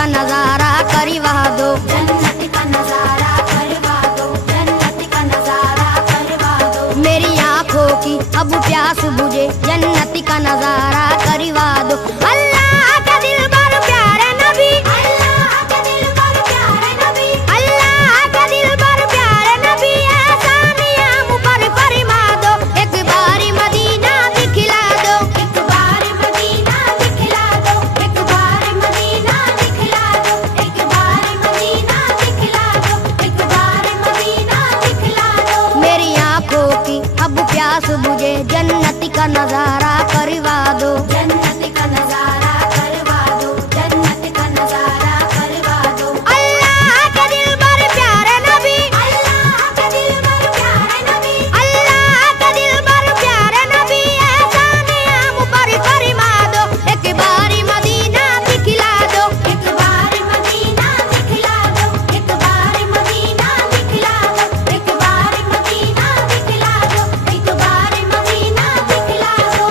का नजारा करवा दो, जन्नत का नजारा करवा दो, जन्नत का नजारा करवा दो। मेरी आंखों की अब प्यास बुझे, जन्नत का नजारा करवा दो। अल्लाह का दिल बर प्यारे नबी, अल्लाह का दिल बर प्यारे नबी, अल्लाह का दिल बर प्यारे नबी, ऐसा नियाम पर फरमा दो, एक बारी मदीना दिखला दो, एक बार मदीना दिखला दो, एक बार मदीना दिखला दो, एक बार मदीना दिखला दो, एक बार मदीना दिखला दो। मेरी आंखों की अब प्यास बुझे, जन्नत का नजारा करवा दो। जन्नत का नजारा करवा दो, जन्नत का नजारा करवा दो। अल्लाह का दिल बर प्यारे नबी, अल्लाह का दिल बर प्यारे नबी, अल्लाह का दिल बर प्यारे नबी, ऐसा नियाम पर फरमा दो, एक बारी मदीना दिखला दो, एक बार मदीना दिखला दो, एक बार मदीना दिखला दो, एक बार मदीना दिखला दो, एक बार मदीना दिखला दो।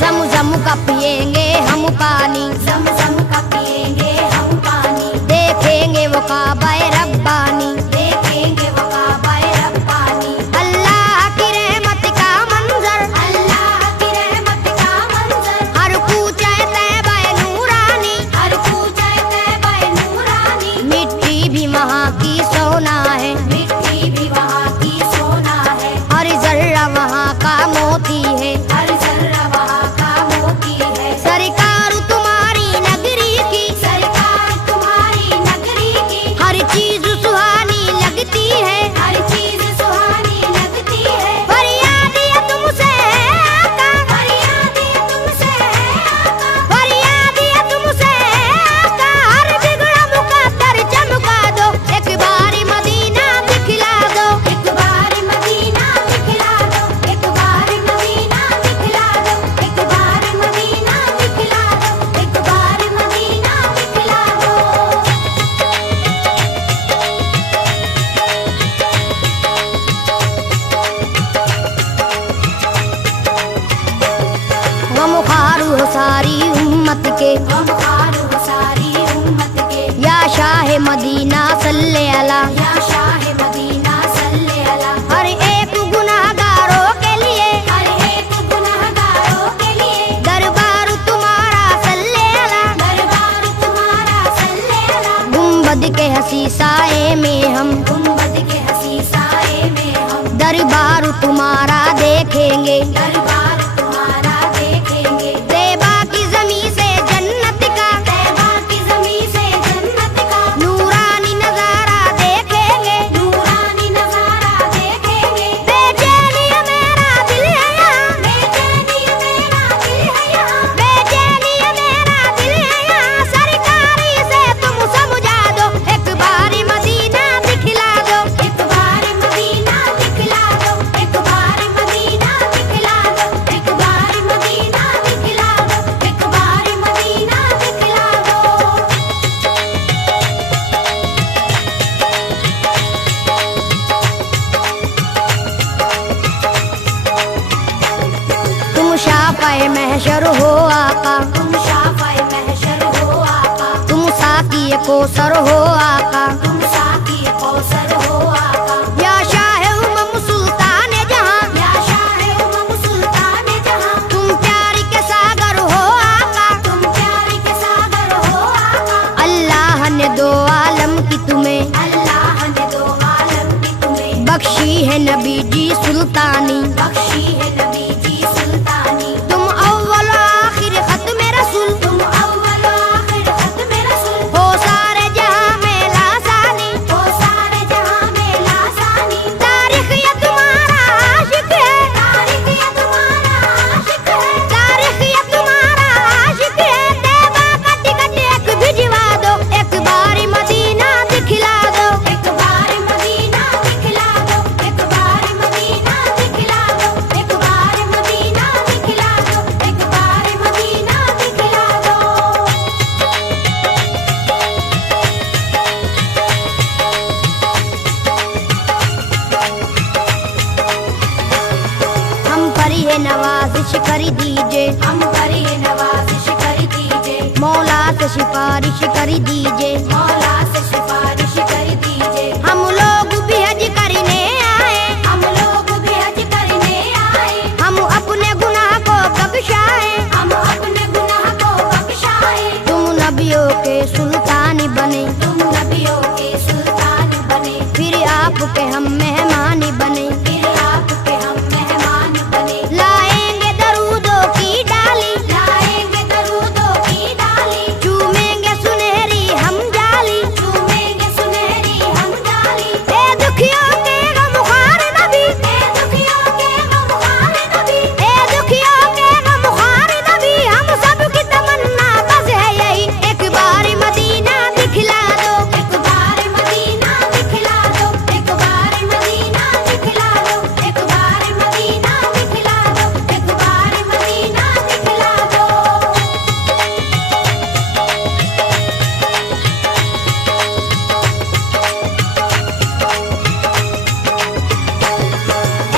ज़म-ज़म का पिएंगे हम पानी, ज़म-ज़म का पिएंगे हम पानी, देखेंगे वो काबा रब्बानी, देखेंगे वो काबा रब्बानी। अल्लाह की रहमत का मंजर, अल्लाह की रहमत का मंजर, हर कूचे तैबा नूरानी, हर कूचे तैबा नूरानी। मिट्टी भी वहाँ की सोना है, मिट्टी भी वहाँ की सोना है, हर जर्रा वहाँ का मोती है। हर जर्रा वहाँ का मोती है। सरकार तुम्हारी नगरी की, सरकार तुम्हारी नगरी की, हर चीज सुहानी लगती है, हर चीज सुहानी लगती है। फरियाद ये तुमसे है आका, फरियाद ये तुमसे है आका, फरियाद ये तुमसे है आका, हर बिगड़ा मुकद्दर चमका दो, एक बारी मदीना दिखला दो, एक बार मदीना दिखला दो, एक बार मदीना दिखला दो, एक बार मदीना दिखला दो, एक बार मदीना दिखला दो। गमख्वार हो सारी उम्मत के, गमख्वार हो सारी उम्मत के, या शाह मदीना सल्ले अला, या शाह मदीना सल्ले अला। हर एक गुनाहगारों के लिए हर एक गुनहगारों के लिए दरबार तुम्हारा सल्ले अला, दरबार तुम्हारा सल्ले अला। गुंबद के हसी साए में हम, गुंबद के हसी साए में हम दरबार तुम्हारा देखेंगे, दरबार तुम्हारा देखेंगे। तैबा की ज़मीं से जन्नत का, तैबा की ज़मीं से जन्नत का नूरानी नजारा देखेंगे, नूरानी नजारा देखेंगे। बेचैनी मेरा दिल है यहाँ, बेचैनी मेरा दिल है यहाँ, बेचैनी मेरा दिल है यहाँ, सरकारी से तुम समझा दो, एक बारी मदीना दिखला दो, एक बार मदीना दिखला दो, एक बार मदीना दिखला दो, एक बार मदीना दिखला दो, एक बार मदीना दिखला दो। तुम शाफ़ाए महशर हो आका, तुम शाफ़ाए महशर हो आका, तुम साक़ी कौसर हो आका, तुम साक़ी कौसर हो आका। या शाह उमम सुल्तान जहां, या शाह उमम सुल्तान जहां, तुम प्यार के सागर हो आका, तुम प्यार के सागर हो आका। अल्लाह ने दो आलम की तुम्हें, अल्लाह ने दो आलम की तुम्हें बख्शी है नबी जी सुल्तानी, बख्शी है नबी जी सुल्तानी। तुम अव्वल आखिर खत्म रसूल, तुम अव्वल आखिर खत्म रसूल, हो सारे जहां में लासानी, हो सारे जहां में लासानी। तारीख ये तुम्हारा आशिक है, तारीख ये तुम्हारा आशिक है, तारीख ये तुम्हारा आशिक है, तैबा का टिकट एक भिजवा दो, एक बारी मदीना दिखला दो, एक बार मदीना दिखला दो, एक बार मदीना दिखला दो, एक बार सिफारिश कर दीजिए, हम पर ये नवाजिश कर दीजिए, मौला से सिफारिश कर दीजिए। मौला से सिफारिश कर दीजिए। हम लोग भी हज करने आए, हम लोग भी हज करने आए, हम अपने गुनाह को बख्शाए, हम अपने गुनाह को बख्शाए। तुम नबियों के सुल्तान बने, तुम नबियों के सुल्तान बने, फिर आपके हम मेहमान बने। फिर आपके हम मेहमान बने। लाएंगे दरूदों की डाली, लाएंगे दरूदों की डाली, चूमेंगे सुनहरी हम जाली। चूमेंगे सुनहरी हम डाली। ए दुखियों के गमख्वार नबी, ए दुखियों के गमख्वार नबी, ए दुखियों के गमख्वार नबी, हम सबकी तमन्ना बस है यही, एक बार मदीना दिखला दो। एक बार मदीना दिखला दो, एक बार मदीना दिखला दो, एक बार मदीना दिखला दो, एक बार मदीना दिखला दो।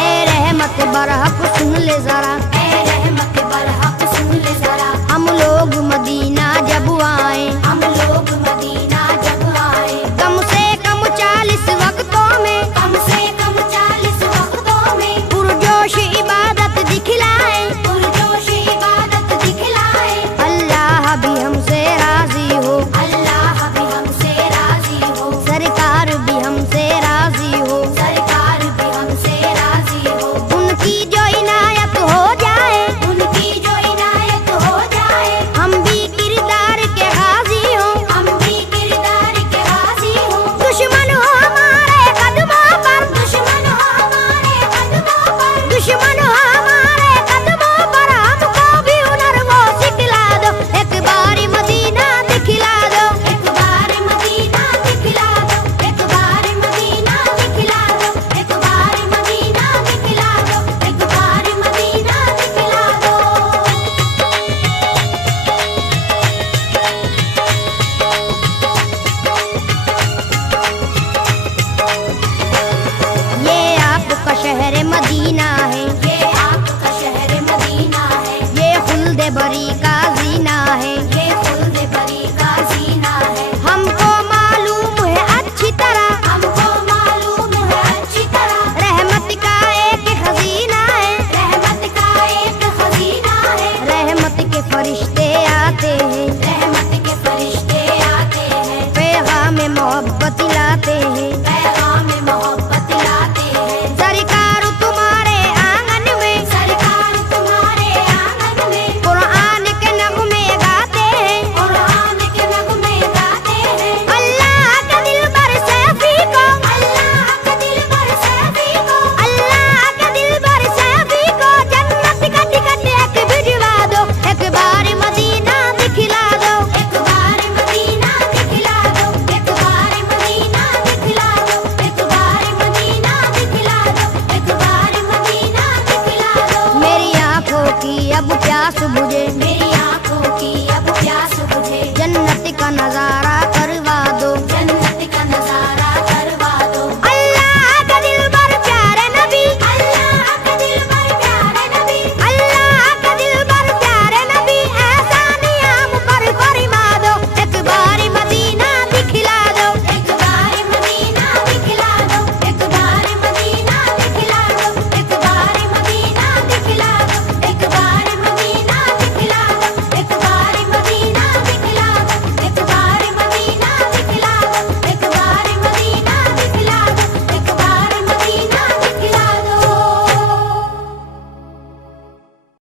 ए रहमत बरहक सुन ले जरा, ए रहमत बरहक सुन ले जरा, हम लोग मदीना जब आए, हम लोग मदीना जब आए, कम से कम 40 वक्तों में, कम से कम 40 वक्तों में, पुरजोश इबादत दिखलाए। पुरजोश इबादत दिखलाए। अल्लाह भी हमसे राजी हो, अल्लाह भी हमसे राजी हो, सरकार भी हमसे राजी हो, सरकार भी हमसे राजी हो, उनकी जो इनायत हो जाए, उनकी जो इनायत हो जाए, हम भी किरदार के गाजी हो। हम भी किरदार के गाजी हो। दुश्मन हो हमारे कदमों पर, दुश्मन हो हमारे कदमों पर, दुश्मन हो हमारे कदमों पर, हमको भी हुनर वो सिखला दो, एक बार मदीना दिखला दो। एक बार मदीना दिखला दो, एक बार मदीना दिखला दो, एक बार मदीना दिखला दो, एक बार मदीना दिखला दो। ये आपका शहर मदीना है, ये आपका शहर मदीना है, ये खुल्द बरी का जीना है, ये खुल्द बरी का जीना है। हमको मालूम है अच्छी तरह, हमको मालूम है अच्छी तरह, रहमत का एक खजीना है, रहमत का एक खजीना है, रहमत के फरिश्ते आते हैं, रहमत के फरिश्ते आते हैं, पैगाम मोहब्बत लाते हैं। पैगाम मोहब्बत लाते हैं। सरकार तुम्हारे आंगन में, सरकार तुम्हारे आंगन में, कुरान के नगमे गाते हैं, कुरान के नगमे गाते हैं। अल्लाह के दिल पर सैफी को, अल्लाह के दिल पर सैफी को, अल्लाह के दिल पर सैफी को जन्नत का टिकट एक भिजवा दो, एक बार मदीना दिखला दो। एक बार मदीना दिखला दो, एक बार मदीना दिखला दो, एक बार मदीना दिखला दो, एक बार मदीना दिखला दो। मेरी आंखों की अब प्यास बुझे, मेरी आंखों की अब प्यास बुझे, जन्नत का नजारा